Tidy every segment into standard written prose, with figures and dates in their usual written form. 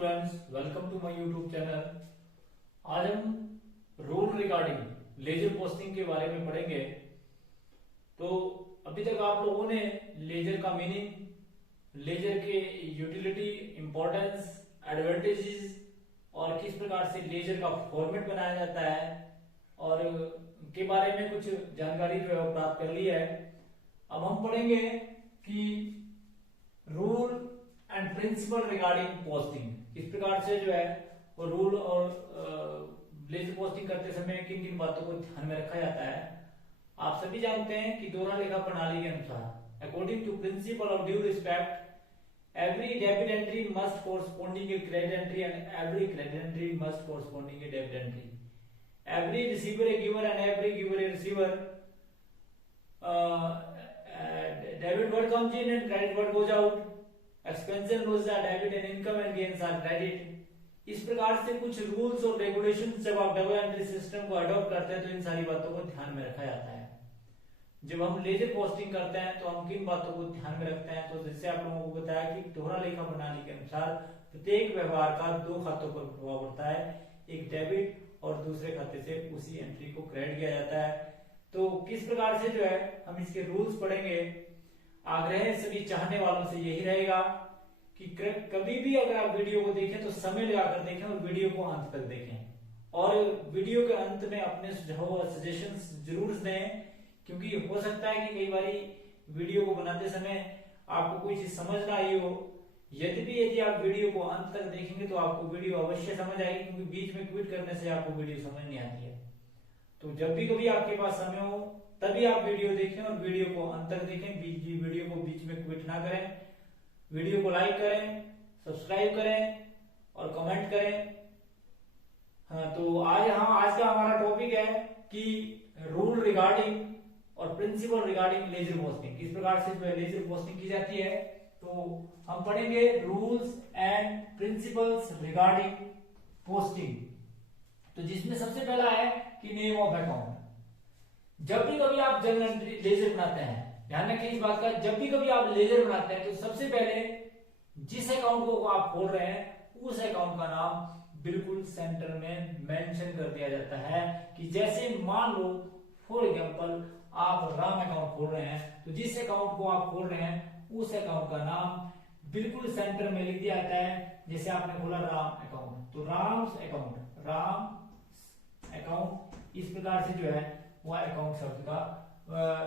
Friends, welcome to my YouTube channel. आज हम rule regarding ledger posting के बारे में पढ़ेंगे। तो अभी तक आप लोगों ने लेजर का मीनिंग, लेजर के यूटिलिटी, इंपॉर्टेंस, एडवांटेजेस और किस प्रकार से लेजर का फॉर्मेट बनाया जाता है और के बारे में कुछ जानकारी जो है वो प्राप्त कर ली है। अब हम पढ़ेंगे कि rule and principle regarding posting, इस प्रकार से जो है वो रूल और लेजर पोस्टिंग करते समय किन किन बातों को ध्यान में रखा जाता है। आप सभी जानते हैं कि दोहरा लेखा प्रणाली के अनुसार according to principle of due respect every debit entry must corresponding a credit entry and every credit entry must corresponding a debit entry. Every receiver a giver and every giver a receiver, debit word comes in and credit word goes out, expense and loss are debit and income and gains are credit। इस प्रकार से कुछ rules और regulations जब आप double entry system को adopt करते हैं तो इन सारी बातों को ध्यान में रखा जाता है। जब हम लेजर पोस्टिंग करते हैं तो हम किन बातों को ध्यान में रखते हैं, तो जैसे आप लोगों को बताया कि दोहरा लेखा प्रणाली के अनुसार प्रत्येक व्यवहार का दो खातों पर प्रभाव पड़ता है, एक डेबिट और दूसरे खाते से उसी एंट्री को क्रेडिट किया जाता है। तो किस प्रकार से जो है हम इसके रूल्स पढ़ेंगे। आग्रह सभी चाहने वालों से यही रहेगा कि कभी भी अगर आप वीडियो को देखें तो समय लगाकर देखें और वीडियो को अंत तक देखें और वीडियो के अंत में अपने सुझाव और सजेशंस जरूर दें, क्योंकि हो सकता है कि कई बार वीडियो को बनाते समय आपको कोई चीज समझ ना आई हो। यदि आप वीडियो को अंत तक देखेंगे तो आपको वीडियो अवश्य समझ आएगी, क्योंकि बीच में क्विट करने से आपको वीडियो समझ नहीं आती है। तो जब भी कभी आपके पास समय हो तभी आप वीडियो देखें और वीडियो को अंत तक देखें, वीडियो को बीच में क्विट ना करें। वीडियो को लाइक करें, सब्सक्राइब करें और कमेंट करें। हाँ, तो आज का हमारा टॉपिक है कि रूल रिगार्डिंग और प्रिंसिपल रिगार्डिंग लेजर पोस्टिंग, किस प्रकार से जो है लेजर पोस्टिंग की जाती है। तो हम पढ़ेंगे rules and principles regarding posting. तो जिसमें सबसे पहला है कि नेम ऑफ अकाउंट। जब भी कभी आप जर्नल एंट्री लेजर बनाते हैं, ध्यान रखें इस बात का, जब भी कभी आप लेजर बनाते हैं तो सबसे पहले जिस अकाउंट को आप खोल रहे हैं उस अकाउंट का नाम बिल्कुल सेंटर में मेंशन कर दिया जाता है। कि जैसे मान लो फॉर एग्जांपल आप राम अकाउंट खोल रहे हैं, तो जिस अकाउंट को आप खोल रहे हैं उस अकाउंट का नाम बिल्कुल सेंटर में लिख दिया जाता है। जैसे आपने खोला राम अकाउंट, तो राम अकाउंट इस प्रकार से जो है वो अकाउंट शब्द का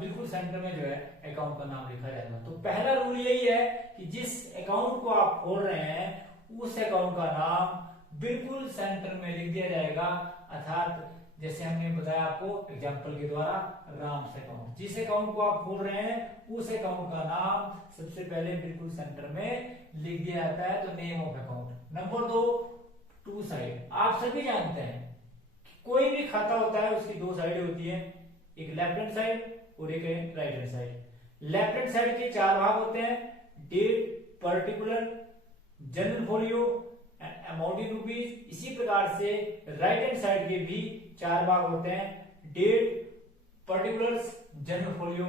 बिल्कुल सेंटर में जो है अकाउंट का नाम लिखा जाएगा। तो पहला रूल यही है कि जिस अकाउंट को आप खोल रहे हैं उस अकाउंट का नाम बिल्कुल सेंटर में लिख दिया जाएगा। अर्थात जैसे हमने बताया आपको एग्जांपल के द्वारा राम्स अकाउंट, जिस अकाउंट को आप खोल रहे हैं उस अकाउंट का नाम सबसे पहले बिल्कुल सेंटर में लिख दिया जाता है। तो name of account. Number 2, to side. आप सभी जानते हैं कोई भी खाता होता है उसकी दो साइड होती है, एक लेफ्ट हैंड साइड और एक right hand side. Left hand side के चार भाग होते हैं, date, particular, general folio and amount in rupees. इसी प्रकार से राइट हैंड साइड के भी चार भाग होते हैं, date, particulars, general folio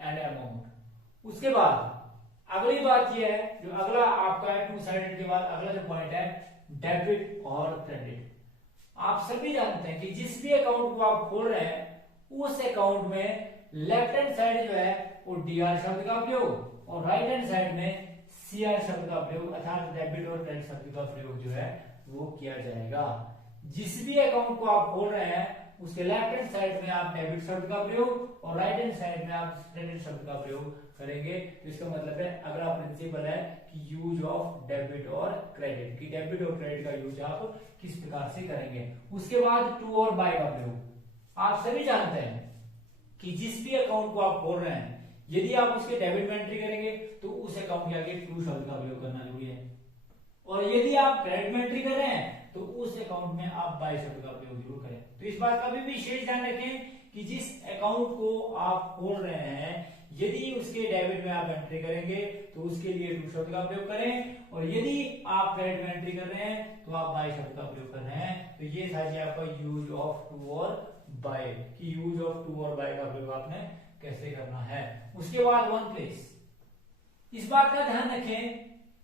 and amount. उसके बाद अगली बात यह है, जो अगला आपका है टू साइडेड के बाद अगला जो पॉइंट है डेबिट और क्रेडिट। आप सभी जानते हैं कि जिस भी अकाउंट को आप खोल रहे हैं उस अकाउंट में लेफ्ट हैंड साइड जो है वो डीआर शब्द का प्रयोग और राइट हैंड साइड में सीआर शब्द का प्रयोग अर्थात डेबिट और क्रेडिट शब्द का प्रयोग जो है वो किया जाएगा। जिस भी अकाउंट को आप खोल रहे हैं उसके लेफ्ट हैंड साइड में आप डेबिट शब्द का प्रयोग और राइट हैंड साइड में आप क्रेडिट शब्द का प्रयोग करेंगे। तो इसका मतलब है अगला प्रिंसिपल है कि यूज ऑफ डेबिट और क्रेडिट, कि डेबिट और क्रेडिट का यूज आप किस प्रकार से करेंगे। उसके बाद टू और बाय का प्रयोग। आप सभी जानते हैं कि जिस भी अकाउंट को आप खोल रहे हैं यदि आप उसके डेबिट में एंट्री करेंगे तो उस अकाउंट के आगे टू शब्द का प्रयोग करना जरूरी है, और यदि आप क्रेडिट में एंट्री कर रहे हैं तो उस अकाउंट में आप बाय शब्द का प्रयोग जरूर करें। तो इस बात का भी विशेष ध्यान रखें कि जिस अकाउंट को आप खोल रहे हैं यदि उसके डेबिट में आप एंट्री करेंगे तो उसके लिए टू शब्द का प्रयोग करें, और यदि आप क्रेडिट में एंट्री कर रहे हैं तो आप बाय शब्द का प्रयोग कर रहे हैं। तो ये था आपका यूज ऑफ टू और बाय, कि यूज ऑफ टू और बाय का प्रयोग आपने कैसे करना है। उसके बाद वन प्लेस। इस बात का ध्यान रखें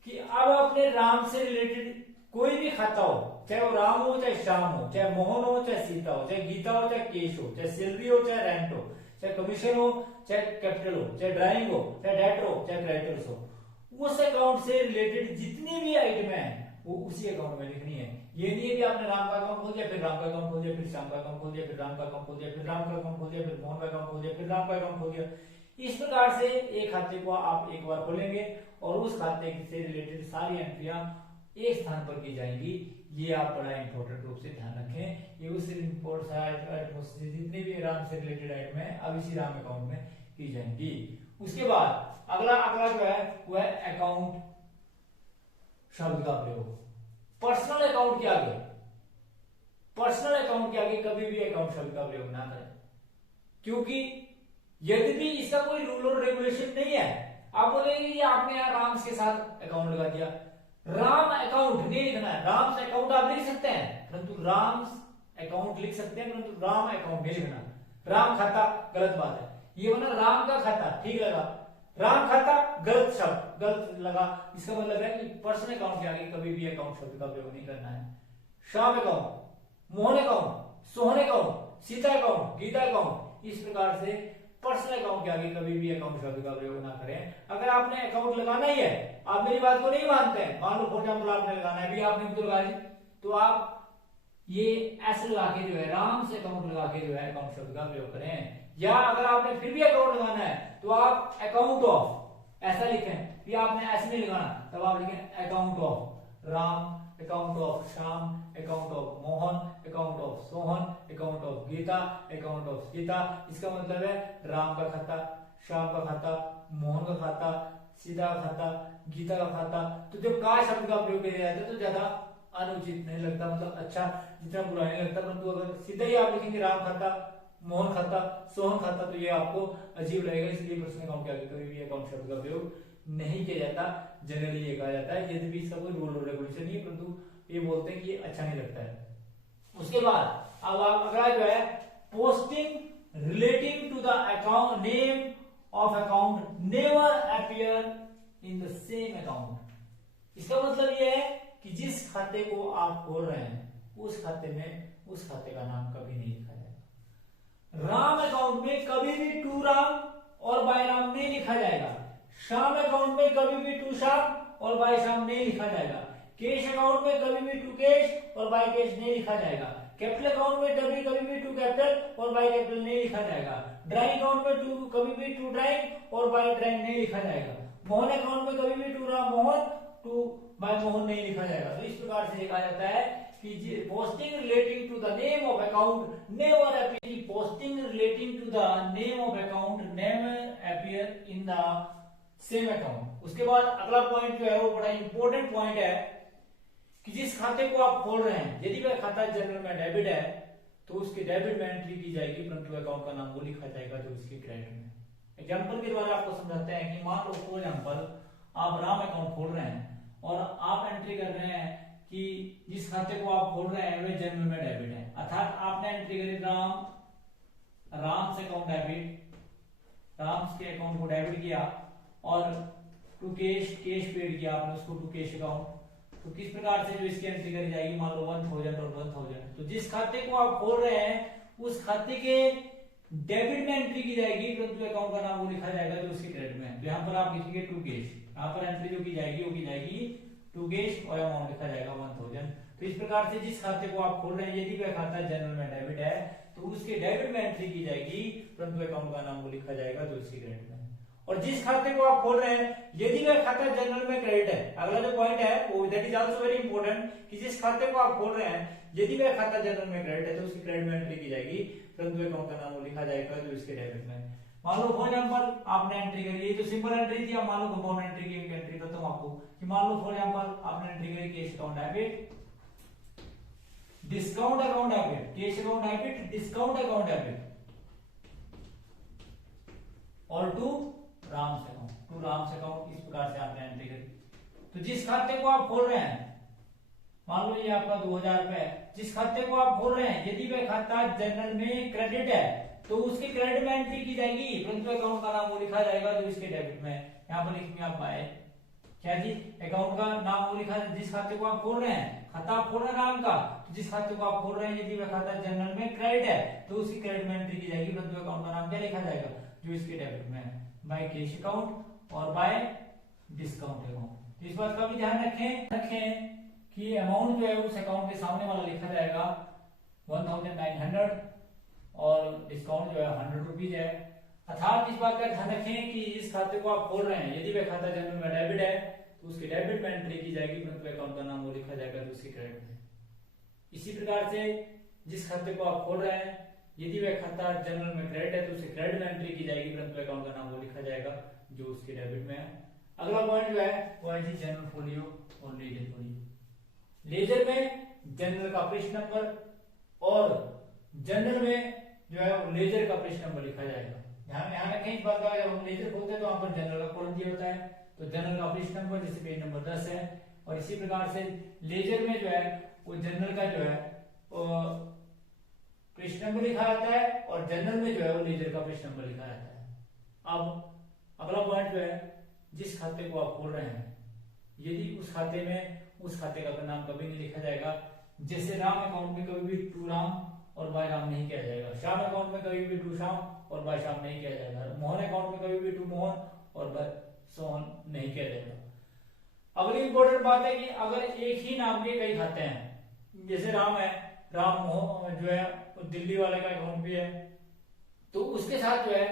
कि अब अपने राम से रिलेटेड कोई भी खाता हो, चाहे वो राम हो चाहे श्याम हो, चाहे मोहन हो चाहे सीता हो, चाहे गीता हो चाहे केश हो, चाहे सैलरी हो चाहे रेंट हो, चाहे कमीशन हो चाहे कैपिटल हो, चाहे ड्राइंग हो चाहे डेटर हो चाहे क्रेडिटर्स हो, उस अकाउंट से रिलेटेड जितनी भी आइटम है वो उसी अकाउंट में लिखनी है। ये नहीं है कि आपने राम का अकाउंट खोल दिया, फिर राम का अकाउंट खोल दिया, फिर श्याम का अकाउंट खोल दिया, फिर राम का अकाउंट खोल दिया, फिर राम का अकाउंट खोल दिया, फिर मोहन का अकाउंट खोल दिया, फिर राम का अकाउंट खोल दिया। इस प्रकार से एक खाते को आप एक बार खोलेंगे और उस खाते से रिलेटेड सारी एंट्रियां एक स्थान पर की जाएंगी। ये आप बड़ा इंपॉर्टेंट रूप से ध्यान रखें। ये उस जितने भी राम से रिलेटेड आइटम है अब इसी राम अकाउंट में की जाएंगी। उसके बाद अगला जो है वो है अकाउंट शब्द का प्रयोग। पर्सनल अकाउंट के आगे कभी भी अकाउंट शब्द का प्रयोग ना करें, क्योंकि यद्यपि इसका कोई रूल और रेगुलेशन नहीं है। आप बोलेंगे कि आपने राम के साथ अकाउंट लगा दिया, राम अकाउंट नहीं लिखना है। राम अकाउंट आप लिख सकते हैं परंतु राम अकाउंट लिख सकते हैं परंतु राम अकाउंट नहीं लिखना। राम खाता गलत बात है, ये बना राम का खाता ठीक लगा, राम खाता गलत शब्द गलत लगा। इसका मतलब है कि पर्सनल अकाउंट के आगे कभी भी अकाउंट शब्द का प्रयोग नहीं करना है। Shyam account, Mohan account, Sohan account, Sita account, Gita account, इस प्रकार से पर्सनल अकाउंट के आगे कभी भी अकाउंट शब्द का प्रयोग ना करें। अगर आपने अकाउंट लगाना ही है, आप मेरी बात को नहीं मानते हैं, मान लो फॉर एग्जाम्पल आपने लगाना है, भी आपने तो लगा ली, तो आप ये ऐसे लगा के जो है राम से अकाउंट लगा के जो है अकाउंट शब्द का प्रयोग करें। या अगर आपने फिर भी अकाउंट लगाना है तो आप अकाउंट ऑफ ऐसा लिखें, भी आपने ऐसे नहीं लगाना, तब आप लिखें account of Ram, account of Shyam, account of Mohan, account of Sohan, account of Gita, account of Sita. इसका मतलब है राम का खाता, श्याम का खाता, मोहन का खाता, सीता का खाता, गीता का खाता। तो जब का शब्द का प्रयोग किया जाता है तो ज्यादा अनुचित नहीं लगता, मतलब अच्छा जितना बुरा नहीं लगता। परंतु अगर सीधा ही आप लिखेंगे राम खाता, मोहन खाता, सोहन खाता, तो ये आपको अजीब लगेगा। इसलिए पर्सनल अकाउंट के आगे कभी भी अकाउंट शब्द का प्रयोग नहीं किया जाता। जनरली ये कहा जाता है, यदि भी इसका कोई रूल और रेगुलेशन नहीं है, परंतु ये बोलते हैं कि ये अच्छा नहीं लगता है। उसके बाद अब अगला जो है posting relating to the account name of account never appear in the same account. इसका मतलब ये है कि जिस खाते को आप खोल रहे हैं उस खाते में उस खाते का नाम कभी नहीं लिखा जाएगा। राम अकाउंट में कभी भी टू राम और बाय राम नहीं लिखा जाएगा। श्याम अकाउंट में कभी भी टू श्याम और बाय श्याम नहीं लिखा जाएगा। केश अकाउंट में कभी भी टू केश और बाय केश नहीं लिखा जाएगा। कैपिटल अकाउंट में कभी भी टू कैपिटल और बाय कैपिटल नहीं लिखा जाएगा। ड्राइंग अकाउंट में कभी भी टू ड्राइंग और बाय ड्राइंग नहीं लिखा जाएगा। मोहन अकाउंट में कभी भी to Ram Mohan to by Mohan नहीं लिखा जाएगा। तो इस प्रकार से कहा जाता है कि posting relating to the name of account never appear, posting relating to the name of account never appear in the same account. उसके बाद अगला पॉइंट जो है वो बड़ा इंपॉर्टेंट पॉइंट है कि जिस खाते को आप खोल रहे हैं, यदि वह खाता जनरल में डेबिट है तो उसके डेबिट में एंट्री की जाएगी, परंतु अकाउंट का नाम वो लिखा जाएगा जो उसके क्रेडिट में। एग्जांपल के द्वारा आपको समझाते हैं कि मान लो फॉर एग्जांपल आप राम अकाउंट खोल रहे हैं और आप एंट्री कर रहे हैं कि जिस खाते को आप खोल रहे हैं वह जनरल में डेबिट है, अर्थात आपने एंट्री करी राम से अकाउंट डेबिट, राम के अकाउंट को डेबिट किया और टू केश पेड किया आपने उसको टू केश अकाउंट। तो किस प्रकार से जो इसकी एंट्री करी जाएगी, मान लो 1000 और 1000। तो जिस खाते को आप खोल रहे हैं उस खाते के डेबिट में एंट्री की जाएगी, परंतु अकाउंट का नाम वो लिखा जाएगा जो उसके क्रेडिट में है। तो यहाँ पर आप लिखेंगे टू केश, यहाँ पर एंट्री जो की जाएगी टू केश और अमाउंट लिखा जाएगा 1000। तो इस प्रकार से जिस खाते को आप खोल रहे हैं यदि वह खाता जनरल में डेबिट है तो उसके डेबिट में एंट्री की जाएगी, परंतु अकाउंट का नाम वो लिखा जाएगा जो उसके क्रेडिट में। और जिस खाते को आप खोल रहे हैं यदि वह खाता जनरल में क्रेडिट है, अगला जो पॉइंट है वो that is also very important कि जिस खाते को आप खोल रहे हैं यदि वह खाता जनरल में क्रेडिट है तो उसकी क्रेडिट में एंट्री की जाएगी, परंतु अकाउंट का नाम वो लिखा जाएगा जो इसके डेबिट में। मान लो फॉर एग्जांपल आपने एंट्री करी, ये तो सिंपल एंट्री थी। अब मान लो कंपाउंड एंट्री की एंट्री करता हूं आपको कि मान लो फॉर एग्जांपल आपने एंट्री करी cash account debit, discount account debit, cash account debit, discount account debit और टू राम से अकाउंट। इस प्रकार से आपने एंट्री करी। तो जिस खाते को आप खोल रहे हैं, मान लो ये आपका 2000 रुपए है, जिस खाते को आप खोल रहे हैं यदि वह खाता जनरल में क्रेडिट है तो उसके क्रेडिट में एंट्री की जाएगी, परंतु अकाउंट का नाम वो लिखा जाएगा जो इसके डेबिट में। यहाँ पर लिखेंगे आप बाय, क्या जी, अकाउंट का नाम वो लिखा है जिस खाते को आप खोल रहे हैं, खाता आप खोल रहे हैं नाम का, तो जिस खाते को आप खोल रहे हैं यदि वह खाता जनरल में क्रेडिट है तो उसकी क्रेडिट में एंट्री की जाएगी, परंतु अकाउंट का नाम क्या लिखा जाएगा जो इसके डेबिट में है, बाय कैश अकाउंट और बाय डिस्काउंट अकाउंट। तो इस बात का भी ध्यान रखें कि अमाउंट जो है उस अकाउंट के सामने वाला लिखा जाएगा 1900 और डिस्काउंट जो है 100 रुपीज है। अर्थात इस बात का ध्यान रखें कि इस खाते को आप खोल रहे हैं यदि वह खाता जनरल में डेबिट है तो उसके डेबिट में एंट्री की जाएगी, परंतु अकाउंट का नाम वो लिखा जाएगा तो उसके क्रेडिट में। इसी प्रकार से जिस खाते को आप खोल रहे हैं यदि वह खाता जनरल में क्रेडिट है तो उसके क्रेडिट में एंट्री की जाएगी, परंतु अकाउंट का नाम वो लिखा जाएगा जो उसके डेबिट में है। अगला पॉइंट जो है वो है जनरल फोलियो और लेजर फोलियो। लेजर में जनरल का पेज नंबर और जनरल में जो है वो लेजर का पेज नंबर लिखा जाएगा। ध्यान रखें इस बात का, जब हम लेजर खोलते हैं तो वहां पर जनरल का कॉलम दिया होता है, तो जनरल का पेज नंबर जैसे पेज नंबर 10 है, और इसी प्रकार से लेजर में जो है वो जनरल का जो है पेज नंबर लिखा जाता है और जनरल में जो है वो लेजर का पेज नंबर लिखा जाता है। अब अगला पॉइंट जो है जिस खाते को आप खोल रहे हैं यदि उस खाते में उस खाते का नाम कभी नहीं लिखा जाएगा, जैसे राम अकाउंट में कभी भी टू राम और बाय राम नहीं किया जाएगा, श्याम अकाउंट में कभी भी टू श्याम और बाय श्याम नहीं किया जाएगा, मोहन अकाउंट में कभी भी टू मोहन और बाय सोहन नहीं किया जाएगा। अगली इंपॉर्टेंट बात है कि अगर एक ही नाम के कई खाते हैं, जैसे राम है, राम मोहन जो है दिल्ली वाले का अकाउंट भी है, तो उसके साथ जो है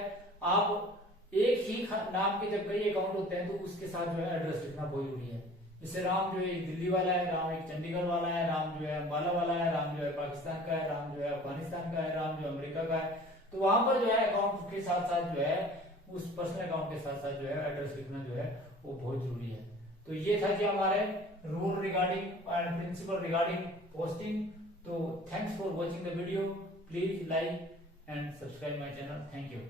आप एक ही नाम के जब कई अकाउंट होते हैं तो उसके साथ जो है एड्रेस लिखना बहुत जरूरी है। जैसे राम जो है एक दिल्ली वाला है, राम एक चंडीगढ़ वाला है, राम जो है अंबाला वाला है, राम जो है पाकिस्तान का है, राम जो है अफगानिस्तान का है, राम जो अमेरिका का है, तो वहां पर जो है अकाउंट के साथ साथ जो है उस पर्सनल अकाउंट के साथ साथ जो है एड्रेस लिखना जो है वो बहुत जरूरी है। तो ये था कि हमारे rule regarding and principle regarding posting. तो thanks for watching the video, please like and subscribe my channel, thank you.